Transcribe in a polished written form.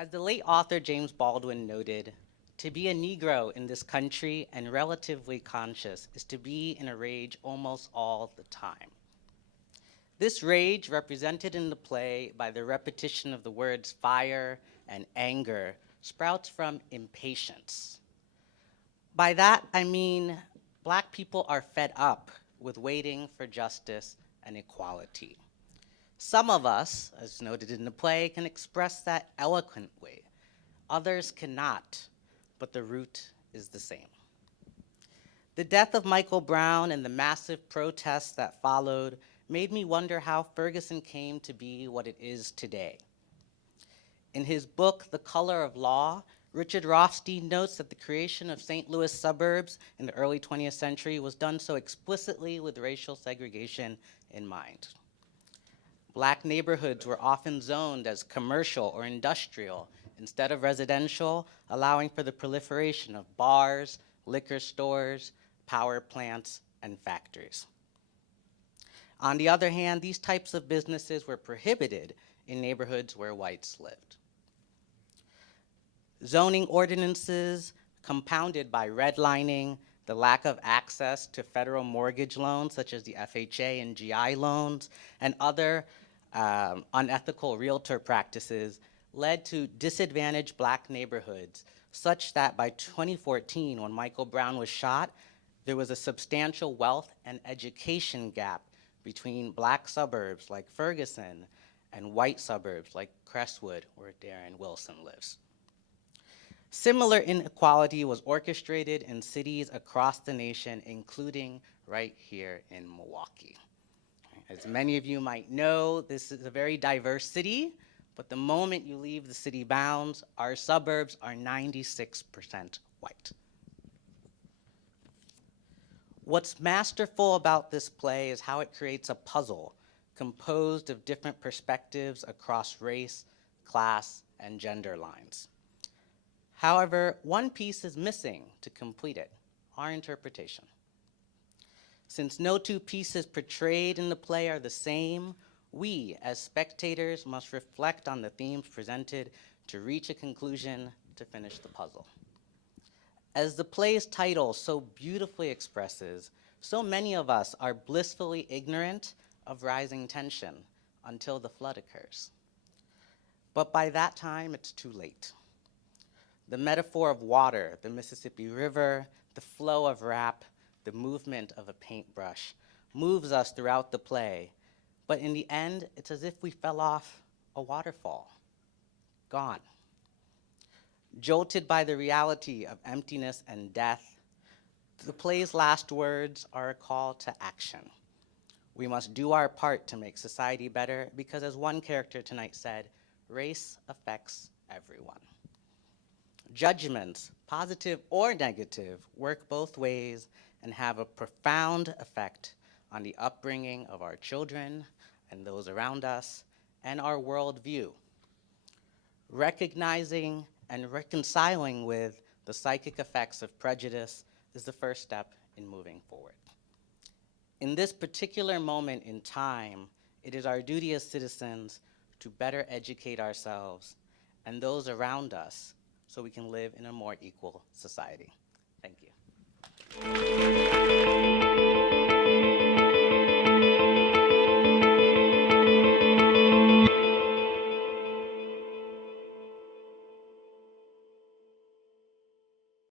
As the late author James Baldwin noted, to be a Negro in this country and relatively conscious is to be in a rage almost all the time. This rage, represented in the play by the repetition of the words fire and anger, sprouts from impatience. By that, I mean Black people are fed up with waiting for justice and equality. Some of us, as noted in the play, can express that eloquently. Others cannot, but the root is the same. The death of Michael Brown and the massive protests that followed made me wonder how Ferguson came to be what it is today. In his book, The Color of Law, Richard Rothstein notes that the creation of St. Louis suburbs in the early 20th century was done so explicitly with racial segregation in mind. Black neighborhoods were often zoned as commercial or industrial instead of residential, allowing for the proliferation of bars, liquor stores, power plants, and factories. On the other hand, these types of businesses were prohibited in neighborhoods where whites lived. Zoning ordinances, compounded by redlining, the lack of access to federal mortgage loans, such as the FHA and GI loans, and other unethical realtor practices, led to disadvantaged Black neighborhoods, such that by 2014, when Michael Brown was shot, there was a substantial wealth and education gap between Black suburbs like Ferguson and white suburbs like Crestwood, where Darren Wilson lives. Similar inequality was orchestrated in cities across the nation, including right here in Milwaukee. As many of you might know, this is a very diverse city, but the moment you leave the city bounds, our suburbs are 96% white. What's masterful about this play is how it creates a puzzle composed of different perspectives across race, class, and gender lines. However, one piece is missing to complete it: our interpretation. Since no two pieces portrayed in the play are the same, we, as spectators, must reflect on the themes presented to reach a conclusion to finish the puzzle. As the play's title so beautifully expresses, so many of us are blissfully ignorant of rising tension until the flood occurs. But by that time, it's too late. The metaphor of water, the Mississippi River, the flow of rap, the movement of a paintbrush moves us throughout the play, but in the end, it's as if we fell off a waterfall, gone. Jolted by the reality of emptiness and death, the play's last words are a call to action. We must do our part to make society better because, as one character tonight said, race affects everyone. Judgments, positive or negative, work both ways and have a profound effect on the upbringing of our children and those around us and our worldview. Recognizing and reconciling with the psychic effects of prejudice is the first step in moving forward. In this particular moment in time, it is our duty as citizens to better educate ourselves and those around us so we can live in a more equal society. Thank you.